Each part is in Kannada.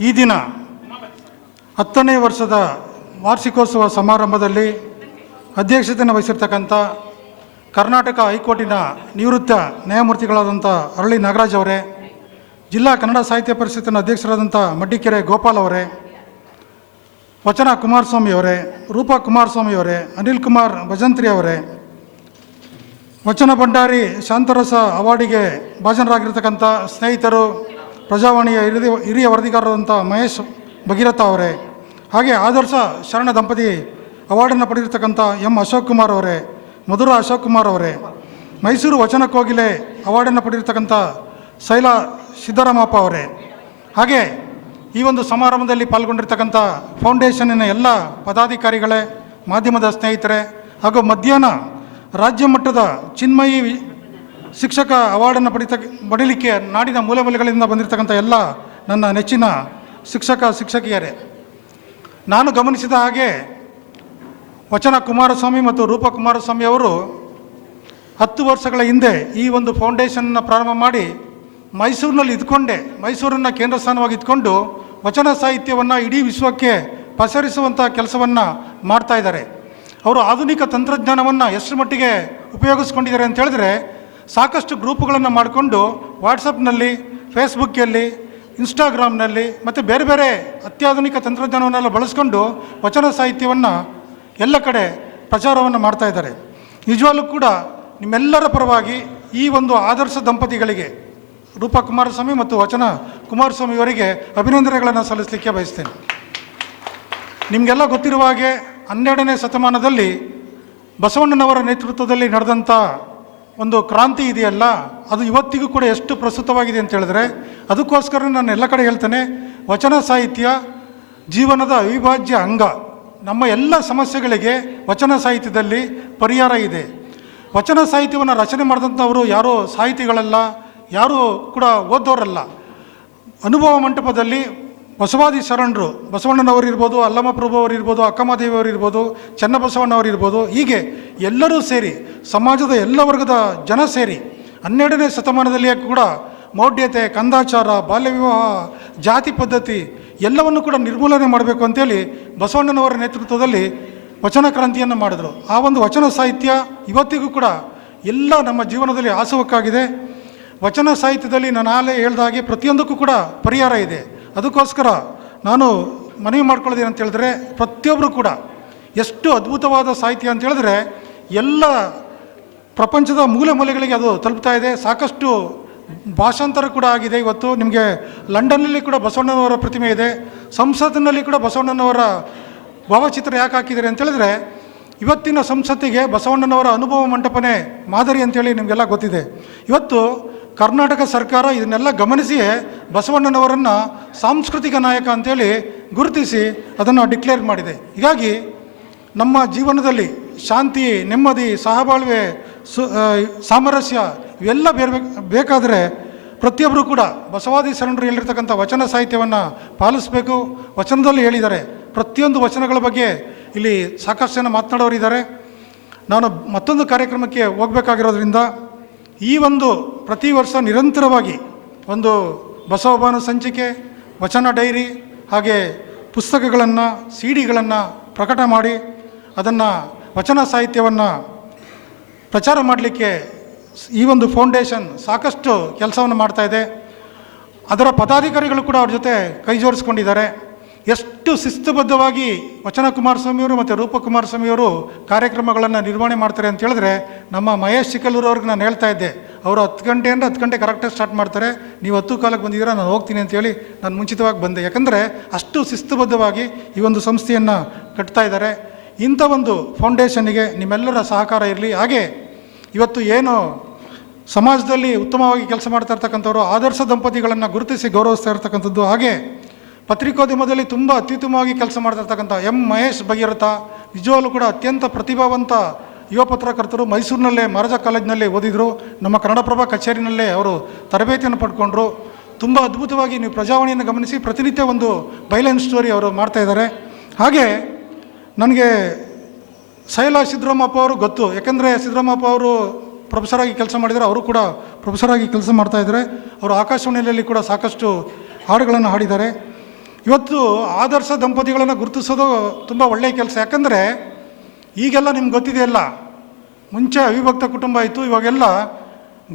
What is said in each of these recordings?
ಈ ದಿನ ಹತ್ತನೇ ವರ್ಷದ ವಾರ್ಷಿಕೋತ್ಸವ ಸಮಾರಂಭದಲ್ಲಿ ಅಧ್ಯಕ್ಷತೆಯನ್ನು ವಹಿಸಿರ್ತಕ್ಕಂಥ ಕರ್ನಾಟಕ ಹೈಕೋರ್ಟಿನ ನಿವೃತ್ತ ನ್ಯಾಯಮೂರ್ತಿಗಳಾದಂಥ ಅರಳಿ ನಾಗರಾಜ್ ಅವರೇ, ಜಿಲ್ಲಾ ಕನ್ನಡ ಸಾಹಿತ್ಯ ಪರಿಷತ್ತಿನ ಅಧ್ಯಕ್ಷರಾದಂಥ ಮಡ್ಡಿಕೆರೆ ಗೋಪಾಲ್ ಅವರೇ, ವಚನ ಕುಮಾರಸ್ವಾಮಿ ಅವರೇ, ರೂಪಾ ಕುಮಾರಸ್ವಾಮಿ ಅವರೇ, ಅನಿಲ್ ಕುಮಾರ್ ಭಜಂತ್ರಿ ಅವರೇ, ವಚನ ಭಂಡಾರಿ ಶಾಂತರಸ ಅವಾರ್ಡಿಗೆ ಭಾಜನರಾಗಿರ್ತಕ್ಕಂಥ ಸ್ನೇಹಿತರು ಪ್ರಜಾವಾಣಿಯ ಹಿರಿಯ ಹಿರಿಯ ವರದಿಗಾರರಾದಂಥ ಮಹೇಶ್ ಭಗೀರಥ ಅವರೇ, ಹಾಗೆ ಆದರ್ಶ ಶರಣ ದಂಪತಿ ಅವಾರ್ಡನ್ನು ಪಡೆದಿರ್ತಕ್ಕಂಥ ಎಂ ಅಶೋಕ್ ಕುಮಾರ್ ಅವರೇ, ಮಧುರ ಅಶೋಕ್ ಕುಮಾರ್ ಅವರೇ, ಮೈಸೂರು ವಚನ ಕೋಗಿಲೆ ಅವಾರ್ಡನ್ನು ಪಡೆದಿರ್ತಕ್ಕಂಥ ಶೈಲಾ ಸಿದ್ದರಾಮಪ್ಪ ಅವರೇ. ಹಾಗೆ ಈ ಒಂದು ಸಮಾರಂಭದಲ್ಲಿ ಪಾಲ್ಗೊಂಡಿರ್ತಕ್ಕಂಥ ಫೌಂಡೇಶನ್ನಿನ ಎಲ್ಲ ಪದಾಧಿಕಾರಿಗಳೇ, ಮಾಧ್ಯಮದ ಸ್ನೇಹಿತರೆ ಹಾಗೂ ಮಧ್ಯಾಹ್ನ ರಾಜ್ಯ ಮಟ್ಟದ ಚಿನ್ಮಯಿ ಶಿಕ್ಷಕ ಅವಾರ್ಡನ್ನು ಪಡಿತ, ಪಡೀಲಿಕ್ಕೆ ನಾಡಿನ ಮೂಲೆ ಮೂಲೆಗಳಿಂದ ಬಂದಿರತಕ್ಕಂಥ ಎಲ್ಲ ನನ್ನ ನೆಚ್ಚಿನ ಶಿಕ್ಷಕ, ಶಿಕ್ಷಕಿಯರೇ. ನಾನು ಗಮನಿಸಿದ ಹಾಗೆ ವಚನ ಕುಮಾರಸ್ವಾಮಿ ಮತ್ತು ರೂಪ ಕುಮಾರಸ್ವಾಮಿ ಅವರು ಹತ್ತು ವರ್ಷಗಳ ಹಿಂದೆ ಈ ಒಂದು ಫೌಂಡೇಶನ್ನ ಪ್ರಾರಂಭ ಮಾಡಿ ಮೈಸೂರಿನಲ್ಲಿ ಇದ್ಕೊಂಡೆ. ಮೈಸೂರನ್ನು ಕೇಂದ್ರ ಸ್ಥಾನವಾಗಿ ಇದ್ಕೊಂಡು ವಚನ ಸಾಹಿತ್ಯವನ್ನು ಇಡೀ ವಿಶ್ವಕ್ಕೆ ಪಸರಿಸುವಂಥ ಕೆಲಸವನ್ನು ಮಾಡ್ತಾ ಇದ್ದಾರೆ. ಅವರು ಆಧುನಿಕ ತಂತ್ರಜ್ಞಾನವನ್ನು ಎಷ್ಟು ಮಟ್ಟಿಗೆ ಉಪಯೋಗಿಸ್ಕೊಂಡಿದ್ದಾರೆ ಅಂತ ಹೇಳಿದ್ರೆ ಸಾಕಷ್ಟು ಗ್ರೂಪ್ಗಳನ್ನು ಮಾಡಿಕೊಂಡು ವಾಟ್ಸಪ್ನಲ್ಲಿ, ಫೇಸ್ಬುಕ್ಕಲ್ಲಿ, ಇನ್ಸ್ಟಾಗ್ರಾಮ್ನಲ್ಲಿ ಮತ್ತು ಬೇರೆ ಬೇರೆ ಅತ್ಯಾಧುನಿಕ ತಂತ್ರಜ್ಞಾನವನ್ನೆಲ್ಲ ಬಳಸ್ಕೊಂಡು ವಚನ ಸಾಹಿತ್ಯವನ್ನು ಎಲ್ಲ ಕಡೆ ಪ್ರಚಾರವನ್ನು ಮಾಡ್ತಾ ಇದ್ದಾರೆ. ನಿಜವಾಗ್ಲೂ ಕೂಡ ನಿಮ್ಮೆಲ್ಲರ ಪರವಾಗಿ ಈ ಒಂದು ಆದರ್ಶ ದಂಪತಿಗಳಿಗೆ ರೂಪಾ ಕುಮಾರಸ್ವಾಮಿ ಮತ್ತು ವಚನ ಕುಮಾರಸ್ವಾಮಿ ಅವರಿಗೆ ಅಭಿನಂದನೆಗಳನ್ನು ಸಲ್ಲಿಸಲಿಕ್ಕೆ ಬಯಸ್ತೇನೆ. ನಿಮಗೆಲ್ಲ ಗೊತ್ತಿರುವ ಹಾಗೆ ಹನ್ನೆರಡನೇ ಶತಮಾನದಲ್ಲಿ ಬಸವಣ್ಣನವರ ನೇತೃತ್ವದಲ್ಲಿ ನಡೆದಂಥ ಒಂದು ಕ್ರಾಂತಿ ಇದೆಯಲ್ಲ, ಅದು ಇವತ್ತಿಗೂ ಕೂಡ ಎಷ್ಟು ಪ್ರಸ್ತುತವಾಗಿದೆ ಅಂತ ಹೇಳಿದ್ರೆ, ಅದಕ್ಕೋಸ್ಕರ ನಾನು ಎಲ್ಲ ಕಡೆ ಹೇಳ್ತೇನೆ, ವಚನ ಸಾಹಿತ್ಯ ಜೀವನದ ಅವಿಭಾಜ್ಯ ಅಂಗ, ನಮ್ಮ ಎಲ್ಲ ಸಮಸ್ಯೆಗಳಿಗೆ ವಚನ ಸಾಹಿತ್ಯದಲ್ಲಿ ಪರಿಹಾರ ಇದೆ. ವಚನ ಸಾಹಿತ್ಯವನ್ನು ರಚನೆ ಮಾಡಿದಂಥವರು ಯಾರೋ ಸಾಹಿತಿಗಳಲ್ಲ, ಯಾರೂ ಕೂಡ ಓದೋರಲ್ಲ ಅನುಭವ ಮಂಟಪದಲ್ಲಿ ಬಸವಾದಿ ಶರಣರು ಬಸವಣ್ಣನವರು ಇರ್ಬೋದು ಅಲ್ಲಮ ಪ್ರಭು ಅವರು ಇರ್ಬೋದು ಅಕ್ಕಮದೇವಿ ಅವರು ಇರ್ಬೋದು ಚನ್ನಬಸವಣ್ಣವರು ಇರ್ಬೋದು ಹೀಗೆ ಎಲ್ಲರೂ ಸೇರಿ, ಸಮಾಜದ ಎಲ್ಲ ವರ್ಗದ ಜನ ಸೇರಿ, ಹನ್ನೆರಡನೇ ಶತಮಾನದಲ್ಲಿಯೇ ಕೂಡ ಮೌಢ್ಯತೆ, ಕಂದಾಚಾರ, ಬಾಲ್ಯ ವಿವಾಹ, ಜಾತಿ ಪದ್ಧತಿ ಎಲ್ಲವನ್ನು ಕೂಡ ನಿರ್ಮೂಲನೆ ಮಾಡಬೇಕು ಅಂತೇಳಿ ಬಸವಣ್ಣನವರ ನೇತೃತ್ವದಲ್ಲಿ ವಚನ ಕ್ರಾಂತಿಯನ್ನು ಮಾಡಿದರು. ಆ ಒಂದು ವಚನ ಸಾಹಿತ್ಯ ಇವತ್ತಿಗೂ ಕೂಡ ಎಲ್ಲ ನಮ್ಮ ಜೀವನದಲ್ಲಿ ಆಸುವಕ್ಕಾಗಿದೆ ವಚನ ಸಾಹಿತ್ಯದಲ್ಲಿ ನಾನು ಆಲೇ ಹೇಳ್ದಾಗೆ ಪ್ರತಿಯೊಂದಕ್ಕೂ ಕೂಡ ಪರಿಹಾರ ಇದೆ. ಅದಕ್ಕೋಸ್ಕರ ನಾನು ಮನವಿ ಮಾಡ್ಕೊಳ್ಳೋದೇನು ಅಂತ ಹೇಳಿದ್ರೆ ಪ್ರತಿಯೊಬ್ಬರು ಕೂಡ ಎಷ್ಟು ಅದ್ಭುತವಾದ ಸಾಹಿತ್ಯ ಅಂತ ಹೇಳಿದ್ರೆ ಎಲ್ಲ ಪ್ರಪಂಚದ ಮೂಲೆ ಮೂಲೆಗಳಿಗೆ ಅದು ತಲುಪ್ತಾ ಇದೆ. ಸಾಕಷ್ಟು ಭಾಷಾಂತರ ಕೂಡ ಆಗಿದೆ ಇವತ್ತು. ನಿಮಗೆ ಲಂಡನ್ನಲ್ಲಿ ಕೂಡ ಬಸವಣ್ಣನವರ ಪ್ರತಿಮೆ ಇದೆ. ಸಂಸತ್ತಿನಲ್ಲಿ ಕೂಡ ಬಸವಣ್ಣನವರ ಭಾವಚಿತ್ರ ಯಾಕೆ ಹಾಕಿದ್ದಾರೆ ಅಂತ ಹೇಳಿದ್ರೆ ಇವತ್ತಿನ ಸಂಸತ್ತಿಗೆ ಬಸವಣ್ಣನವರ ಅನುಭವ ಮಂಟಪನೇ ಮಾದರಿ ಅಂತೇಳಿ ನಿಮಗೆಲ್ಲ ಗೊತ್ತಿದೆ. ಇವತ್ತು ಕರ್ನಾಟಕ ಸರ್ಕಾರ ಇದನ್ನೆಲ್ಲ ಗಮನಿಸಿಯೇ ಬಸವಣ್ಣನವರನ್ನು ಸಾಂಸ್ಕೃತಿಕ ನಾಯಕ ಅಂತೇಳಿ ಗುರುತಿಸಿ ಅದನ್ನು ಡಿಕ್ಲೇರ್ ಮಾಡಿದೆ. ಹೀಗಾಗಿ ನಮ್ಮ ಜೀವನದಲ್ಲಿ ಶಾಂತಿ, ನೆಮ್ಮದಿ, ಸಹಬಾಳ್ವೆ, ಸು ಸಾಮರಸ್ಯ ಇವೆಲ್ಲ ಬೇರೆ ಬೇಕಾದರೆ ಪ್ರತಿಯೊಬ್ಬರು ಕೂಡ ಬಸವಾದಿ ಶರಣರು ಹೇಳಿರ್ತಕ್ಕಂಥ ವಚನ ಸಾಹಿತ್ಯವನ್ನು ಪಾಲಿಸಬೇಕು. ವಚನದಲ್ಲಿ ಹೇಳಿದ್ದಾರೆ. ಪ್ರತಿಯೊಂದು ವಚನಗಳ ಬಗ್ಗೆ ಇಲ್ಲಿ ಸಾಕಷ್ಟು ಜನ ಮಾತನಾಡೋರಿದ್ದಾರೆ. ನಾನು ಮತ್ತೊಂದು ಕಾರ್ಯಕ್ರಮಕ್ಕೆ ಹೋಗಬೇಕಾಗಿರೋದ್ರಿಂದ ಈ ಒಂದು ಪ್ರತಿ ವರ್ಷ ನಿರಂತರವಾಗಿ ಒಂದು ಬಸವಭಾನು ಸಂಚಿಕೆ, ವಚನ ಡೈರಿ ಹಾಗೆ ಪುಸ್ತಕಗಳನ್ನು ಸಿ ಡಿಗಳನ್ನು ಪ್ರಕಟ ಮಾಡಿ ಅದನ್ನು ವಚನ ಸಾಹಿತ್ಯವನ್ನು ಪ್ರಚಾರ ಮಾಡಲಿಕ್ಕೆ ಈ ಒಂದು ಫೌಂಡೇಶನ್ ಸಾಕಷ್ಟು ಕೆಲಸವನ್ನು ಇದೆ. ಅದರ ಪದಾಧಿಕಾರಿಗಳು ಕೂಡ ಅವ್ರ ಜೊತೆ ಕೈ ಜೋಡಿಸ್ಕೊಂಡಿದ್ದಾರೆ. ಎಷ್ಟು ಶಿಸ್ತುಬದ್ಧವಾಗಿ ವಚನ ಕುಮಾರಸ್ವಾಮಿಯವರು ಮತ್ತು ರೂಪ ಕುಮಾರಸ್ವಾಮಿಯವರು ಕಾರ್ಯಕ್ರಮಗಳನ್ನು ನಿರ್ವಹಣೆ ಮಾಡ್ತಾರೆ ಅಂತ ಹೇಳಿದ್ರೆ ನಮ್ಮ ಮಹೇಶ್ ಚಿಕ್ಕಲ್ಲೂರು ಅವ್ರಿಗೆ ನಾನು ಹೇಳ್ತಾ ಇದ್ದೆ. ಅವರು ಹತ್ತು ಗಂಟೆಯಿಂದ ಹತ್ತು ಗಂಟೆ ಕರೆಕ್ಟಾಗಿ ಸ್ಟಾರ್ಟ್ ಮಾಡ್ತಾರೆ. ನೀವು ಹತ್ತು ಕಾಲಕ್ಕೆ ಬಂದಿದ್ದೀರಾ, ನಾನು ಹೋಗ್ತೀನಿ ಅಂತೇಳಿ ನಾನು ಮುಂಚಿತವಾಗಿ ಬಂದೆ. ಯಾಕಂದರೆ ಅಷ್ಟು ಶಿಸ್ತುಬದ್ಧವಾಗಿ ಈ ಒಂದು ಸಂಸ್ಥೆಯನ್ನು ಕಟ್ತಾ ಇದ್ದಾರೆ. ಇಂಥ ಒಂದು ಫೌಂಡೇಶನ್ನಿಗೆ ನಿಮ್ಮೆಲ್ಲರ ಸಹಕಾರ ಇರಲಿ. ಹಾಗೆ ಇವತ್ತು ಏನು ಸಮಾಜದಲ್ಲಿ ಉತ್ತಮವಾಗಿ ಕೆಲಸ ಮಾಡ್ತಾ ಇರ್ತಕ್ಕಂಥವ್ರು, ಆದರ್ಶ ದಂಪತಿಗಳನ್ನು ಗುರುತಿಸಿ ಗೌರವಿಸ್ತಾ ಇರ್ತಕ್ಕಂಥದ್ದು, ಹಾಗೆ ಪತ್ರಿಕೋದ್ಯಮದಲ್ಲಿ ತುಂಬ ಅತ್ಯುತ್ತಮವಾಗಿ ಕೆಲಸ ಮಾಡ್ತಾ ಇರ್ತಕ್ಕಂಥ ಎಂ ಮಹೇಶ್ ಭಗೀರಥ, ನಿಜವಾಗಲೂ ಕೂಡ ಅತ್ಯಂತ ಪ್ರತಿಭಾವಂತ ಯುವ ಪತ್ರಕರ್ತರು ಮೈಸೂರಿನಲ್ಲೇ ಮಹಾರಾಜ ಕಾಲೇಜಿನಲ್ಲಿ ಓದಿದರು, ನಮ್ಮ ಕನ್ನಡಪ್ರಭ ಕಚೇರಿನಲ್ಲೇ ಅವರು ತರಬೇತಿಯನ್ನು ಪಡ್ಕೊಂಡ್ರು. ತುಂಬ ಅದ್ಭುತವಾಗಿ ನೀವು ಪ್ರಜಾವಾಣಿಯನ್ನು ಗಮನಿಸಿ ಪ್ರತಿನಿತ್ಯ ಒಂದು ಬೈಲೈನ್ ಸ್ಟೋರಿ ಅವರು ಮಾಡ್ತಾಯಿದ್ದಾರೆ ಹಾಗೆ ನನಗೆ ಶೈಲಾ ಸಿದ್ದರಾಮಪ್ಪ ಅವರು ಗೊತ್ತು, ಯಾಕೆಂದರೆ ಸಿದ್ದರಾಮಪ್ಪ ಅವರು ಪ್ರೊಫೆಸರಾಗಿ ಕೆಲಸ ಮಾಡಿದರೆ ಅವರು ಕೂಡ ಪ್ರೊಫೆಸರಾಗಿ ಕೆಲಸ ಮಾಡ್ತಾಯಿದ್ದಾರೆ ಅವರು ಆಕಾಶವಾಣಿಯಲ್ಲಿ ಕೂಡ ಸಾಕಷ್ಟು ಹಾಡುಗಳನ್ನು ಹಾಡಿದ್ದಾರೆ. ಇವತ್ತು ಆದರ್ಶ ದಂಪತಿಗಳನ್ನು ಗುರುತಿಸೋದು ತುಂಬ ಒಳ್ಳೆಯ ಕೆಲಸ, ಯಾಕಂದರೆ ಈಗೆಲ್ಲ ನಿಮ್ಗೆ ಗೊತ್ತಿದೆಯಲ್ಲ ಮುಂಚೆ ಅವಿಭಕ್ತ ಕುಟುಂಬ ಇತ್ತು, ಇವಾಗೆಲ್ಲ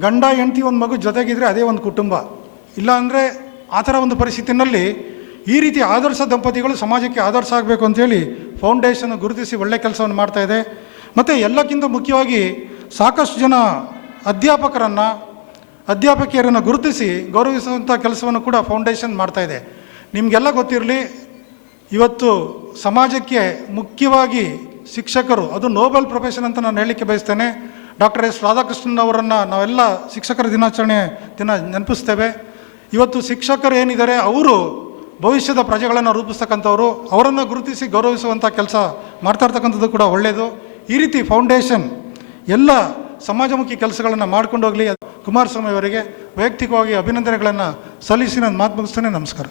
ಗಂಡ, ಹೆಂಡತಿ, ಒಂದು ಮಗು ಜೊತೆಗಿದ್ರೆ ಅದೇ ಒಂದು ಕುಟುಂಬ. ಇಲ್ಲ ಅಂದರೆ ಆ ಥರ ಒಂದು ಪರಿಸ್ಥಿತಿನಲ್ಲಿ ಈ ರೀತಿ ಆದರ್ಶ ದಂಪತಿಗಳು ಸಮಾಜಕ್ಕೆ ಆದರ್ಶ ಆಗಬೇಕು ಅಂತೇಳಿ ಫೌಂಡೇಶನ್ ಗುರುತಿಸಿ ಒಳ್ಳೆ ಕೆಲಸವನ್ನು ಮಾಡ್ತಾ ಇದೆ. ಮತ್ತು ಎಲ್ಲಕ್ಕಿಂತ ಮುಖ್ಯವಾಗಿ ಸಾಕಷ್ಟು ಜನ ಅಧ್ಯಾಪಕರನ್ನು, ಅಧ್ಯಾಪಕಿಯರನ್ನು ಗುರುತಿಸಿ ಗೌರವಿಸುವಂಥ ಕೆಲಸವನ್ನು ಕೂಡ ಫೌಂಡೇಶನ್ ಮಾಡ್ತಾ ಇದೆ. ನಿಮಗೆಲ್ಲ ಗೊತ್ತಿರಲಿ, ಇವತ್ತು ಸಮಾಜಕ್ಕೆ ಮುಖ್ಯವಾಗಿ ಶಿಕ್ಷಕರು. ಅದು ನೋಬೆಲ್ ಪ್ರೊಫೆಷನ್ ಅಂತ ನಾನು ಹೇಳಲಿಕ್ಕೆ ಬಯಸ್ತೇನೆ. ಡಾಕ್ಟರ್ ಎಸ್ ರಾಧಾಕೃಷ್ಣನ್ ಅವರನ್ನು ನಾವೆಲ್ಲ ಶಿಕ್ಷಕರ ದಿನಾಚರಣೆ ದಿನ ನೆನಪಿಸ್ತೇವೆ. ಇವತ್ತು ಶಿಕ್ಷಕರು ಏನಿದ್ದಾರೆ, ಅವರು ಭವಿಷ್ಯದ ಪ್ರಜೆಗಳನ್ನು ರೂಪಿಸ್ತಕ್ಕಂಥವ್ರು. ಅವರನ್ನು ಗುರುತಿಸಿ ಗೌರವಿಸುವಂಥ ಕೆಲಸ ಮಾಡ್ತಾ ಇರ್ತಕ್ಕಂಥದ್ದು ಕೂಡ ಒಳ್ಳೆಯದು ಈ ರೀತಿ ಫೌಂಡೇಶನ್ ಎಲ್ಲ ಸಮಾಜಮುಖಿ ಕೆಲಸಗಳನ್ನು ಮಾಡ್ಕೊಂಡು ಹೋಗಲಿ. ಕುಮಾರಸ್ವಾಮಿ ಅವರಿಗೆ ವೈಯಕ್ತಿಕವಾಗಿ ಅಭಿನಂದನೆಗಳನ್ನು ಸಲ್ಲಿಸಿ ನಾನು ಮಾತು ಮುಗಿಸ್ತೇನೆ. ನಮಸ್ಕಾರ.